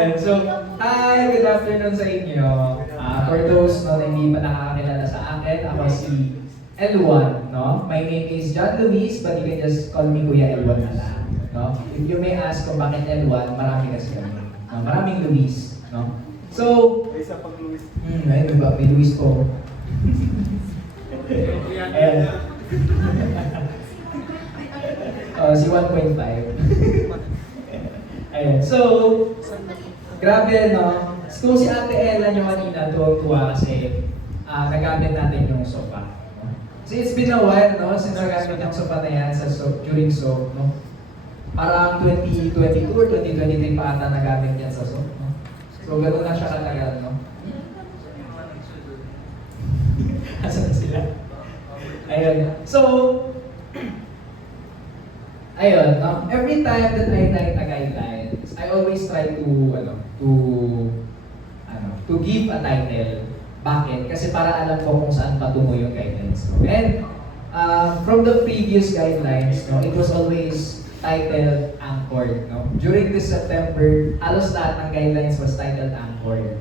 So, hi! Good afternoon sa inyo. For those na hindi pa nakakakilala sa akin, ako si L1, no? My name is John Luis, but you can just call me Kuya L1 na lang, no? If you may ask kung bakit L1, marami kasi kami. No? Maraming Luis, no? So, May isa pang Luis. ayun ba? May Luis po. Ayan. Si 1.5. Ayun. So, grabe, no? Kung si Ate Ella nyo kanina, tuwa kasi nagamit natin yung sofa. No? So, it's been a while, no? Since nagamit yung sofa na yan during soap, no? Parang 2022 or 2023 pa ata nagamit yan sa soap, no? So, gano'n na siya katagal, no? Asan na sila? Ayun. So, ayun, every time that I write a guidelines, I always try to give a title. Bakit? Kasi para alam ko kung saan patungo yung guidelines ko. And from the previous guidelines, no, it was always titled Anchored. No? During this September, halos lahat ng guidelines was titled Anchored.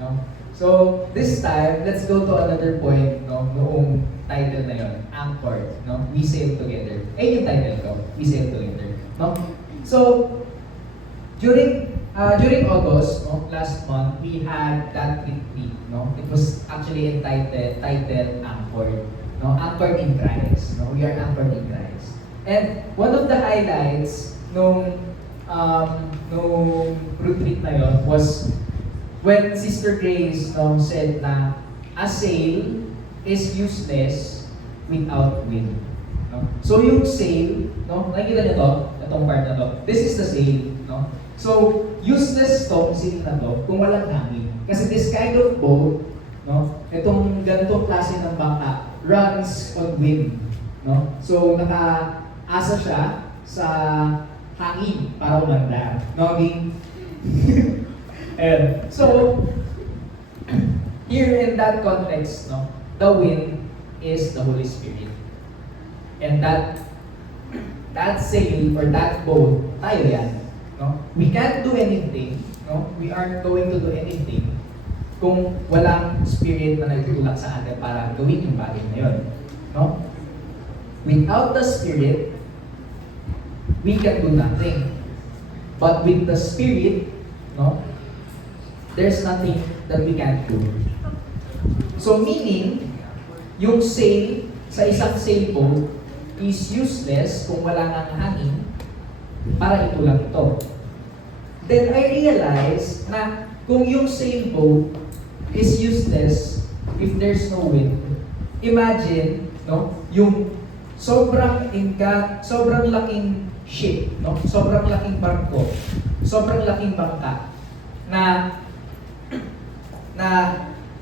No? So, this time, let's go to another point, no, noong title na yun, Anchored, no? We Sail Together. Yung title ko, We Sail Together, no? So, during August, no, last month, we had that retreat, no? It was actually entitled Anchored, no? Anchored in Christ, no? We are anchored in Christ. And one of the highlights nung retreat na yun was when Sister Grace said na a sail is useless without wind. No? So yung sail, no? Nakikita niyo to? Itong part na to. This is the sail. No? So useless tong sail na to kung walang hangin. Kasi this kind of boat, no? Itong ganitong klase ng bangka runs on wind. No? So naka-asa siya sa hangin para umandar. No? And so, here in that context, no, the wind is the Holy Spirit. And that sail or that boat, tayo yan. No? We can't do anything. No? We aren't going to do anything kung walang Spirit na nagtutulak sa atin para gawin yung bagay na yun. No? Without the Spirit, we can do nothing. But with the Spirit, no, there's nothing that we can't do. So meaning, yung sail sa isang sailboat is useless kung wala nang hangin para itulak ito. Then I realized na kung yung sailboat is useless if there's no wind, imagine, no, yung sobrang laking ship, no, sobrang laking barko, sobrang laking bangka na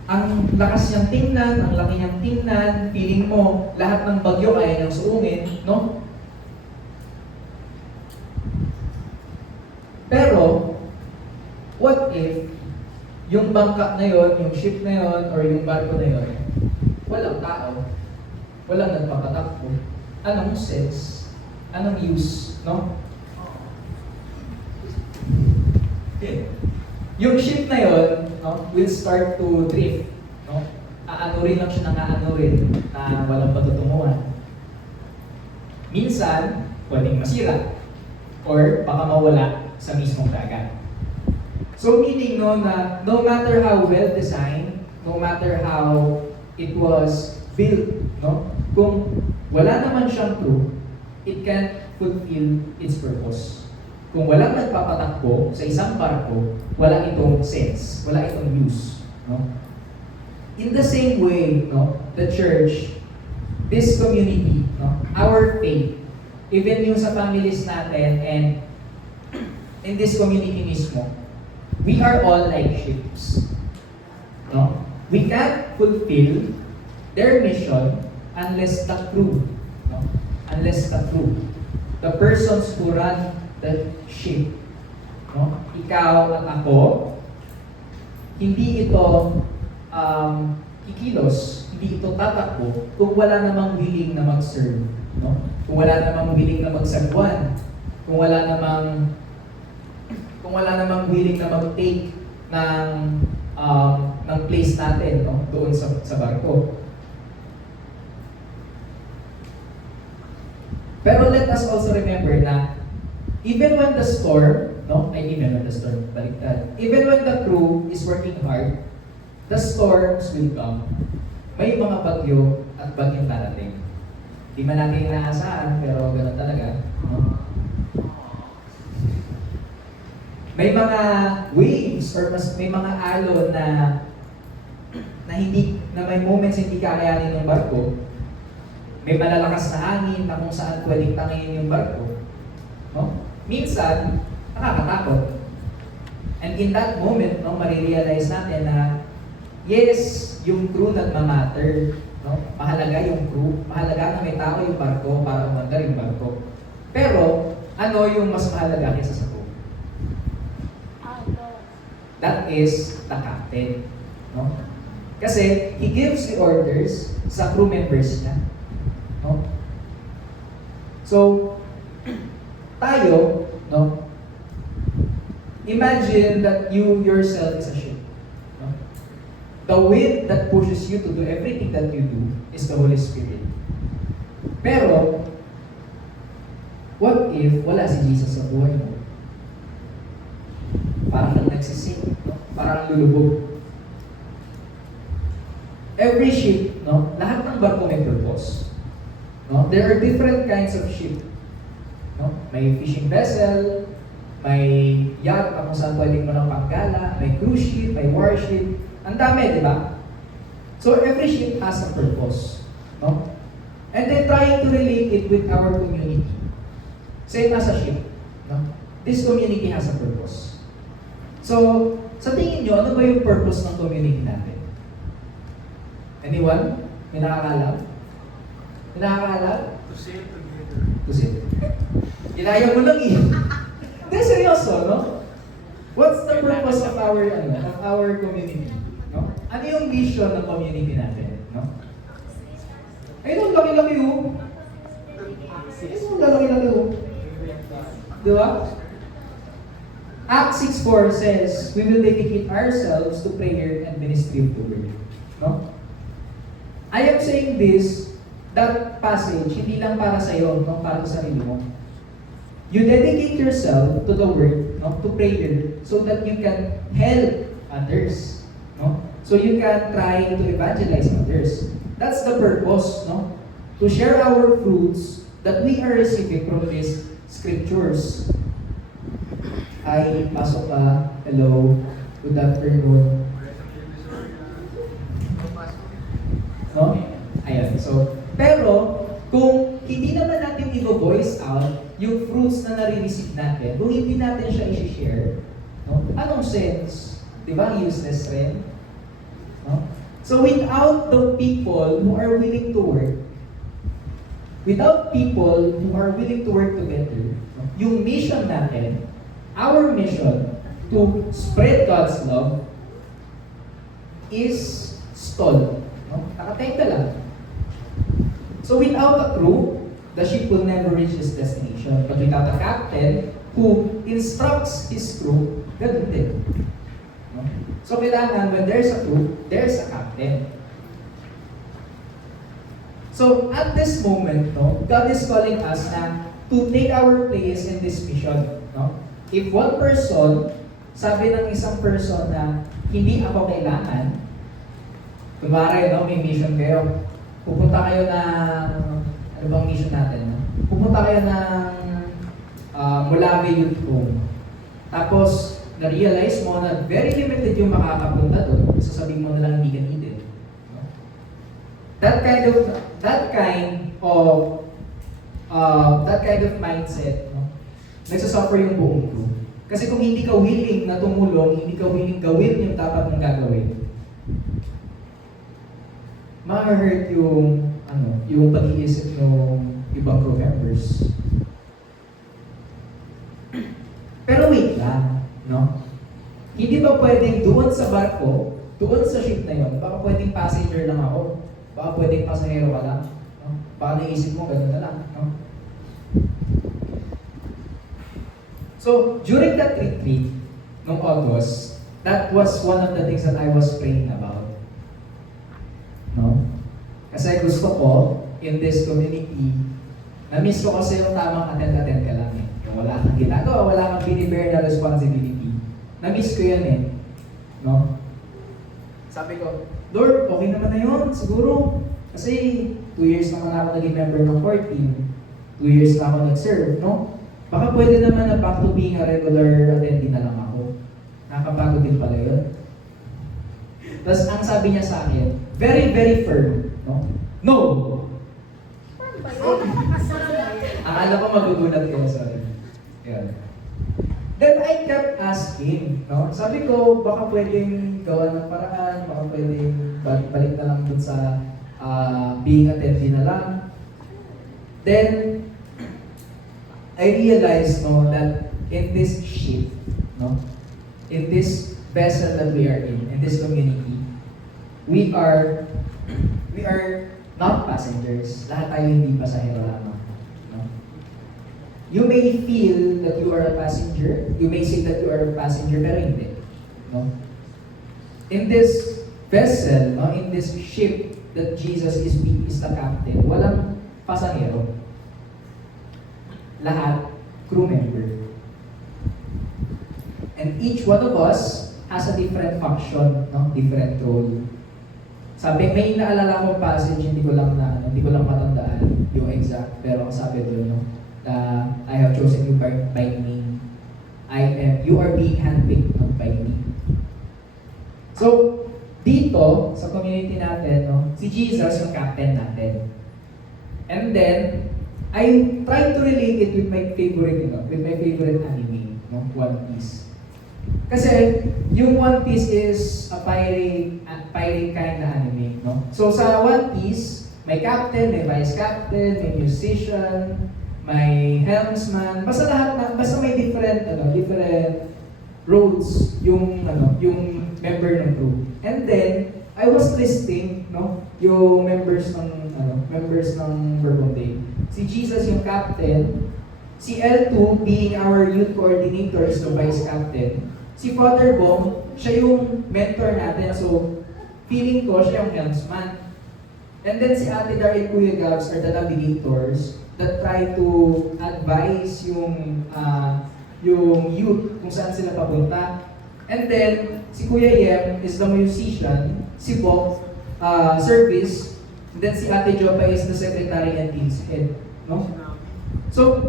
ang lakas niyang tingnan, ang laki niyang tingnan, feeling mo, lahat ng bagyo kaya niyang suungin, no? Pero, what if, yung bangka na yon, yung ship na yon, or yung barko na yon, walang tao, walang nagpapatakbo, anong sense? Anong use, no? Okay. Yung ship na yon, no, will start to drift. No? Aanurin lang siya ng aanurin na walang patutunguhan. Minsan, pwedeng masira. Or baka mawala sa mismong dagat. So meaning na no matter how well designed, no matter how it was built, no, kung wala naman siyang crew, it can't fulfill its purpose. Kung walang nagpapatakbo sa isang barko, wala itong sense, wala itong use. No? In the same way, no, the church, this community, no, our faith, even yung sa families natin and in this community mismo, we are all like ships. No? We can't fulfill their mission unless the crew, no? Unless the crew, the persons who run the ship, no? Ikaw at ako, hindi ito kikilos, hindi ito tatakbo kung wala namang willing na mag-serve, no? Kung wala namang willing na magsagwan, kung wala namang kung wala namang willing na mag-take ng, ng place natin, no? Doon sa barko. Pero let us also remember na even when the storm, baliktad. Even when the crew is working hard, the storms will come. May mga bagyo at bagyong darating. Di man natin inaasahan, pero gano'n talaga. No? May mga waves or may mga alon na may moments hindi kakayanin ng barko. May malalakas na hangin na kung saan pwedeng tangin yung barko. No? Minsan, nakakatakot. And in that moment, no, marirealize natin na yes, yung crew nagmamatter. No? Mahalaga yung crew. Mahalaga na may tao yung barko para umandar yung barko. Pero, ano yung mas mahalaga kaysa sa crew? That is the captain. No? Kasi, he gives the orders sa crew members niya. No? So, tayo, no? Imagine that you yourself is a ship. No? The wind that pushes you to do everything that you do is the Holy Spirit. Pero, what if wala si Jesus sa buhay mo? Parang kang nagsisink, no? Parang lulubog. Every ship, no? Lahat ng barko may purpose. No? There are different kinds of ship. No? May fishing vessel, may yacht kung saan pwedeng mo ng panggala, may cruise ship, may warship. Ang dami, di ba? So every ship has a purpose. No? And then trying to relate it with our community. Same as a ship. No? This community has a purpose. So, sa tingin nyo, ano ba yung purpose ng community natin? Anyone? May nakakalam? To save together. To save. Inaya mo lang eh. Hindi, seryoso, no? What's the purpose of our community? No? Ano yung vision ng community natin? No? Ayun, laki-laki oh. Ayun, laki-laki oh. Di ba? Acts 6:4 says, we will dedicate ourselves to prayer and ministry of the word. No? I am saying this, that passage, hindi lang para sa iyo, no? Para sa sarili mo. You dedicate yourself to the word, no? To prayer, so that you can help others. No? So you can try to evangelize others. That's the purpose, no? To share our fruits that we are receiving from these scriptures. Ay, pasok ka. Hello. Good afternoon. No? Ayan. So, pero, kung hindi naman natin i-voice out yung fruits na nare-receive natin, kung hindi natin siya i-share, no? Anong sense? Di ba? Useless rin. No? So, without the people who are willing to work, without people who are willing to work together, no? Yung mission natin, our mission to spread God's love is stalled. No? Nakatenta lang. So without a crew, the ship will never reach its destination. But without a captain who instructs his crew, ganun din. No? So kailangan, when there's a crew, there's a captain. So at this moment, no, God is calling us na to take our place in this mission. No? If one person, sabi ng isang person na hindi ako kailangan, kunwari, no, may mission kayo. Pupunta kayo ng, ano bang mission natin? No? Pupunta kayo ng Molave Youth Home. Tapos, na-realize mo na very limited yung makakapunta doon. Sasabihin mo na lang hindi ka needed. No? That kind of mindset, no? Nagsasuffer yung buong crew. Kasi kung hindi ka willing na tumulong, hindi ka willing gawin yung dapat mong gagawin, ma-hurt yung yung pag-iisip ng ibang crew members. Pero wait lang, no? Hindi ba pwedeng doon sa barko, doon sa ship na yun, baka pwedeng passenger lang ako, baka pwedeng pasahero ka lang, no? Baka naisip mo, ganun na lang, no? So, during that retreat, noong August, that was one of the things that I was praying about. No? Kasi gusto ko, in this community, na-miss ko kasi yung tamang attend-attend ka lang eh. Yung wala kang ginagawa, wala kang binibear na responsibility. Na-miss ko yun eh. No? Sabi ko, Lord, okay naman na yun, siguro. Kasi 2 years naman ako naging member ng core team. 2 years na ako nag-serve, no? Baka pwede naman na back to being a regular attendee na lang ako. Nakapagod din pala yun. Tapos ang sabi niya sa akin, very, very firm, no? No! Akala ko magugulat ko, sorry. Yan. Then I kept asking, no? Sabi ko, baka pwedeng gawa ng paraan, baka pwedeng balik na lang dun sa being attendee na lang. Then, I realized, no, that in this ship, no, in this vessel that we are in this community, we are not passengers. Lahat tayo hindi pasahero lamang. No? You may feel that you are a passenger. You may say that you are a passenger, pero hindi. No? In this vessel, no, in this ship that Jesus is the captain, walang pasahero. Lahat crew member. And each one of us has a different function, no? Different role. Sabi, may naalala kong passage, hindi ko lang matandaan yung exact, pero ang sabi doon, no, na I have chosen you by name. You are being handpicked, not by me. So, dito, sa community natin, no, si Jesus yung captain natin. And then, I try to relate it with my favorite, anime, no, One Piece. Kasi, yung One Piece is a pirate kind na anime, no? So, sa One Piece, may captain, may vice captain, may musician, may helmsman, basta may different roles yung member ng crew. And then, I was listing, no, yung members ng Verbonday. Si Jesus yung captain, si L2 being our youth coordinator is the vice captain. Si Father Bong, siya yung mentor natin, so feeling ko siya yung helmsman. And then si Ate Dar and Kuya Gabs are the navigators that try to advise yung youth kung saan sila papunta. And then si Kuya Yem is the musician, si Bong, service, and then si Ate Jopa is the secretary and team's head. No? So,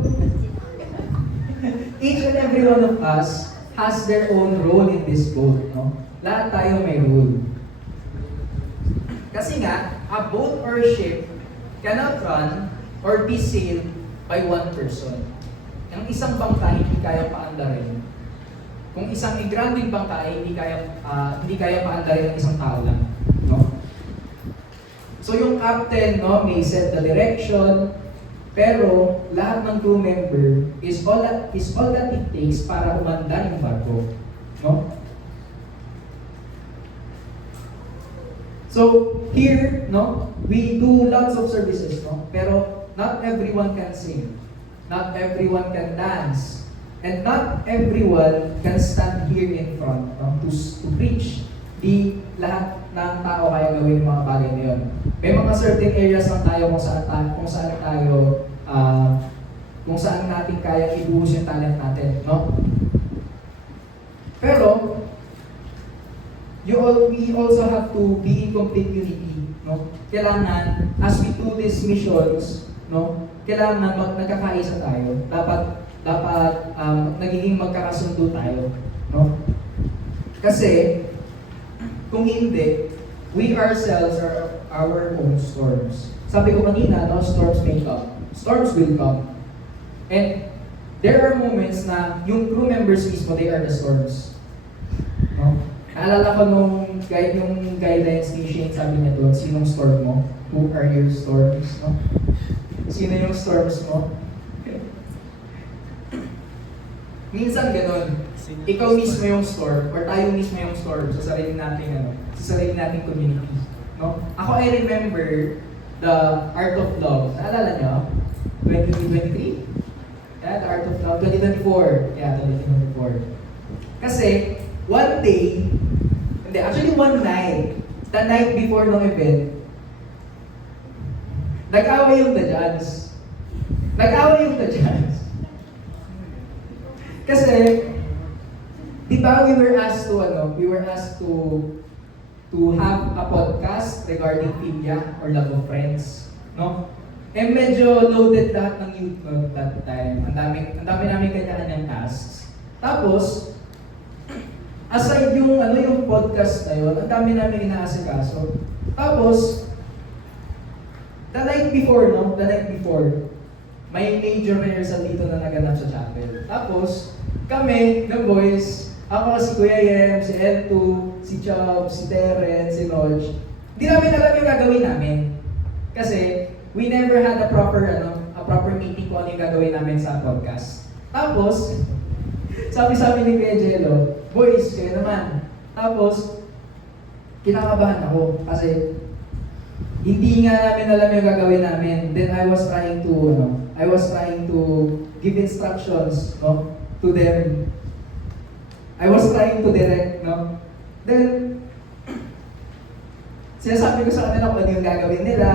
each and every one of us has their own role in this boat. No? Lahat tayo may role. Kasi nga, a boat or ship cannot run or be sailed by one person. Ang isang bangka hindi kaya paandarin. Kung isang migranteng bangka hindi kaya paandarin ng isang tao lang. No? So yung captain, no, may set the direction, pero lahat ng crew member is all that it takes para umandar yung barko. No? So here, no, we do lots of services, no? Pero not everyone can sing. Not everyone can dance. And not everyone can stand here in front, no, to preach. Di lahat ng tao kaya gawin yung mga bagay na yun. May mga certain areas lang tayo kung saan natin kaya ibuhos yung talent natin, no? Pero we also have to be in complete unity, no? Kailangan, as we do these missions, no, kailangan nagkakaisa tayo. Dapat nagiging magkakasundo tayo, no? Kasi kung hindi, we ourselves are our own storms. Sabi ko kanina, no, storms may come. Storms will come. And there are moments na yung crew members mismo, they are the storms. No? Naalala ko yung guidelines ni Shane, sabi niya doon, sinong storm mo? Who are your storms? No? Sino yung storms mo? Minsan ganun. Ikaw mismo yung storm, or tayo mismo yung storm sa sarili nating community. No? Ako, I remember the Art of Love. Naalala niyo? 2023? Yeah, the Art of Love, 2024. Yeah, 2024. Kasi, one day, hindi, actually one night, the night before ng event, nag-away yung The Judds. Nag-away yung The Judds. Kasi, di ba we were asked to have a podcast regarding philia or love of friends, no? Eh medyo loaded lahat ng youth noon that time. Ang dami namin kanya-kanyang tasks. Tapos, aside yung podcast na yun, ang dami namin inaasikaso. Tapos, the night before, may major rehearsal dito na naganap sa chapel. Tapos, kami, the boys, ako, si Kuya Yem, si L2, si Chubb, si Terrence, si Rog, hindi namin alam yung gagawin namin. Kasi, we never had a proper meeting kung ano yung gagawin namin sa podcast. Tapos, sabi ni Kuya Jello, boys, kayo naman. Tapos, kinakabahan ako kasi hindi nga namin alam yung gagawin namin. Then I was trying to give instructions, no, to them. I was trying to direct, no. Then, sinasabi ko sa kanila kung ano yung gagawin nila,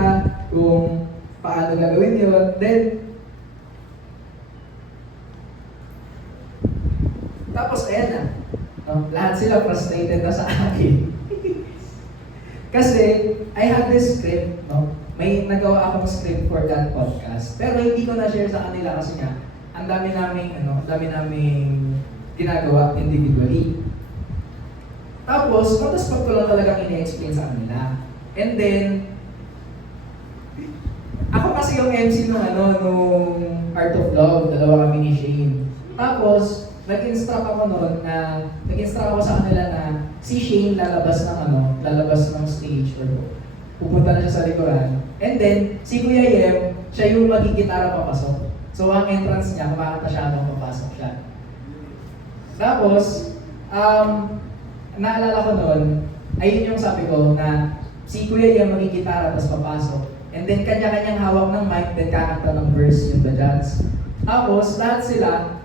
kung paano gagawin yun. Then, tapos ayan na. No? Lahat sila frustrated na sa akin. Kasi, I had this script, no? May nagawa akong script for that podcast. Pero hindi ko na-share sa kanila kasi nga, ang dami naming ginagawa individually. Tapos, on the spot ko lang talagang ini-explain sa kanila. And then, ako kasi yung MC nung Art of Love, dalawa kami ni Shane. Tapos, nag-instruct ako sa kanila na si Shane lalabas ng stage or pupunta na siya sa likuran. And then, si Kuya Yem, siya yung magigitara papasok. So, ang entrance niya, kumakanta siya habang papasok siya. Tapos, naalala ko noon, ayun yung sabi ko na si Kuya Yem magigitara tapos papasok. And then, kanya-kanyang hawak ng mic, then kakanta ng verse yung The Judds. Tapos, lahat sila,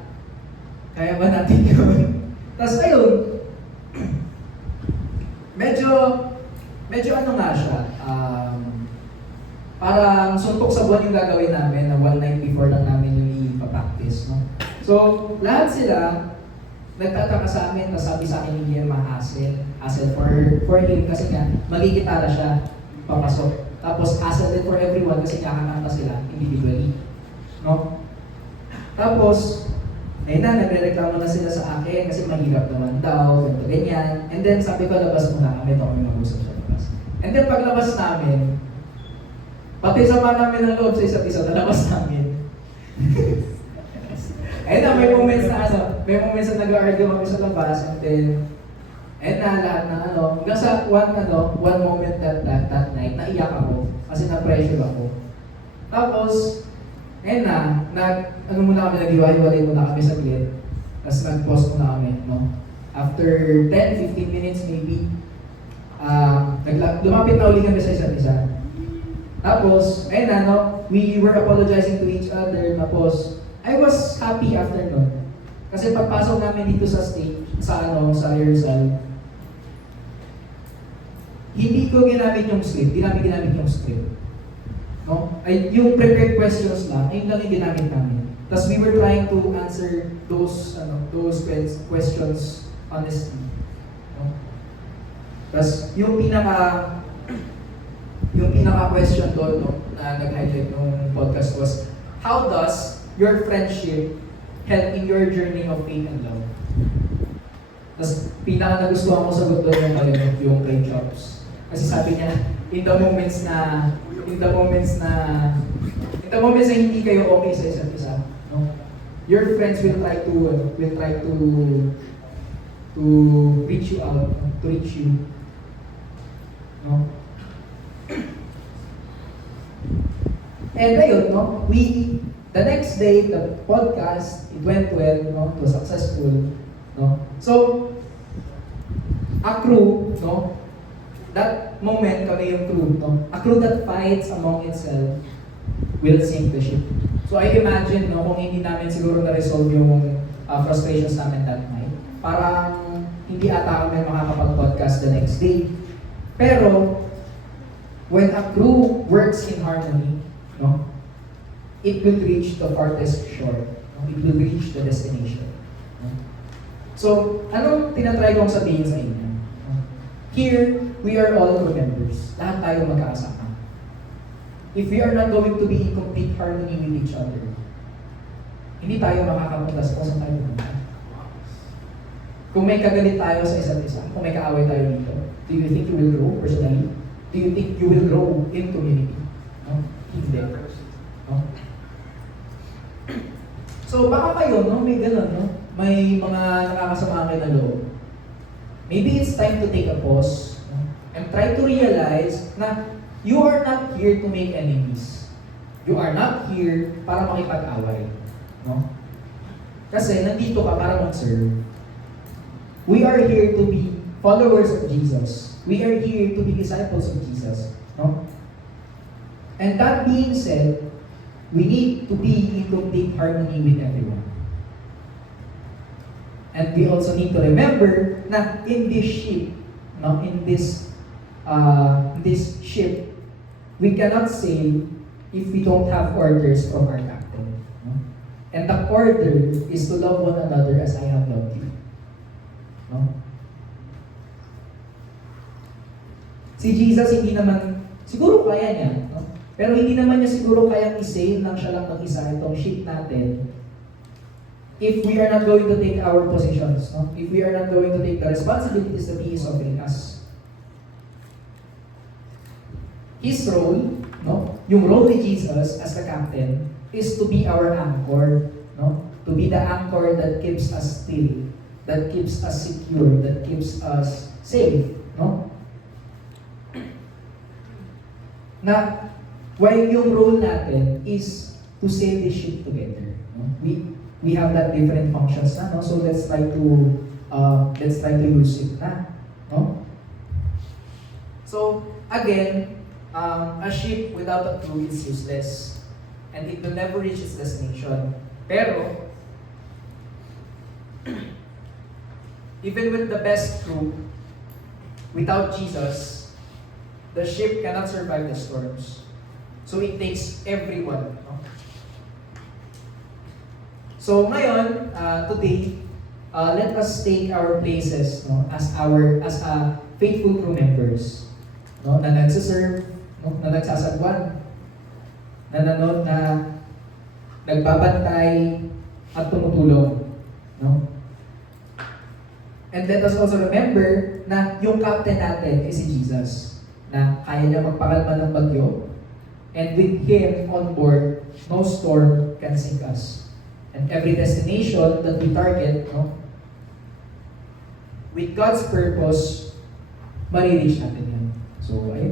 kaya ba natin yun? Tapos ayun, medyo ano nga siya, parang suntok sa buwan yung gagawin namin na one night before lang namin yung ipapractice, no? So, lahat sila, nagtataka sa amin, na sabi sa akin hindi yan ma-hassle for him kasi nga, magigitara siya, papasok. Tapos, hassle din for everyone kasi kakakanta sila individually, no? Tapos, ayun na, nagre-reklamo na sila sa akin kasi mahirap naman daw, ganito, ganyan. And then sabi ko, labas muna kami, ito kami mag-usap sa labas. And then paglabas namin, pati sama namin ng loob sa isa't isa, nalabas namin. Ayun na, may moments na nag-argue kami sa labas, and then, ayun na, lahat ng hanggang sa one moment that night, naiyak ako, kasi na-pressure ako. Tapos, ayun na, naghiwa-hiwalay muna kami sa glit. Tapos nag-pause muna kami, no? After 10-15 minutes maybe, lumapit na uli kami sa isa't isa. Tapos, ayun na, no? We were apologizing to each other. Tapos, I was happy after nun. Kasi pagpasok namin dito sa stage, sa rehearsal, hindi ko ginamit yung script, no? Ay, yung prepared questions lang, ayun lang yung ginamit namin. Tapos we were trying to answer those questions honestly. No? Tapos yung pinaka question doon, no, na nag-highlight ng podcast was, how does your friendship help in your journey of faith and love? Tapos pinaka nagustuhan ko sagot doon yung kay Chops. Kasi sabi niya, in the moments na hindi kayo okay sa isa't isa, no? Your friends will try to reach you out, to reach you, no? And ayun, no? The next day, the podcast, it went well, no? It was successful, no? So, a crew, no? That moment, kami yung crew, no? A crew that fights among itself will sink the ship. So I imagine, no, kung hindi namin siguro na-resolve yung frustrations namin that night, parang hindi ata kami makakapag-podcast the next day. Pero, when a crew works in harmony, no, it will reach the farthest shore. No? It will reach the destination. No? So, anong tinatry kong sabihin sa inyo? No? Here, we are all crew members. Lahat tayo magkakasama. If we are not going to be in complete harmony with each other, hindi tayo makakapunta sa kung saan tayo pumunta. Kung may kagalit tayo sa isa't isa, kung may kaaway tayo dito, do you think you will grow personally? Do you think you will grow in community? No? Hindi. No? So baka kayo, no, may ganun, no? May mga nakakasama kayo na loob. Maybe it's time to take a pause, no? And try to realize na you are not here to make enemies. You are not here para makipag-away. No? Kasi nandito ka para mag-serve. We are here to be followers of Jesus. We are here to be disciples of Jesus. No? And that being said, we need to be in complete harmony with everyone. And we also need to remember na in this ship, no, in this ship, we cannot sail if we don't have orders from our captain. No? And the order is to love one another as I have loved you. No? Si Jesus hindi naman, siguro kaya niya, no? Pero hindi naman niya siguro kayang i-sail nang siya lang mag-isa itong ship natin if we are not going to take our positions, no? If we are not going to take the responsibilities that He is offering us. His role, no? Yung role ni Jesus as the captain is to be our anchor, no? To be the anchor that keeps us still, that keeps us secure, that keeps us safe, no? Na while yung role natin is to sail the ship together, no? We have that different functions na, no? So let's try to use it na, no? So again, a ship without a crew is useless and it will never reach its destination. Pero even with the best crew, without Jesus, the ship cannot survive the storms. So it takes everyone. No? So ngayon, today, let us take our places, no, as a faithful crew members, no, na nagsiserve, no, na nagsasagwan, na nanood, na nagbabantay at tumutulong, no? And let us also remember na yung captain natin is si Jesus, na kaya niya magpakalma ng bagyo, and with Him on board, no storm can sink us. And every destination that we target, no, with God's purpose, marireach natin yan. So, ayun.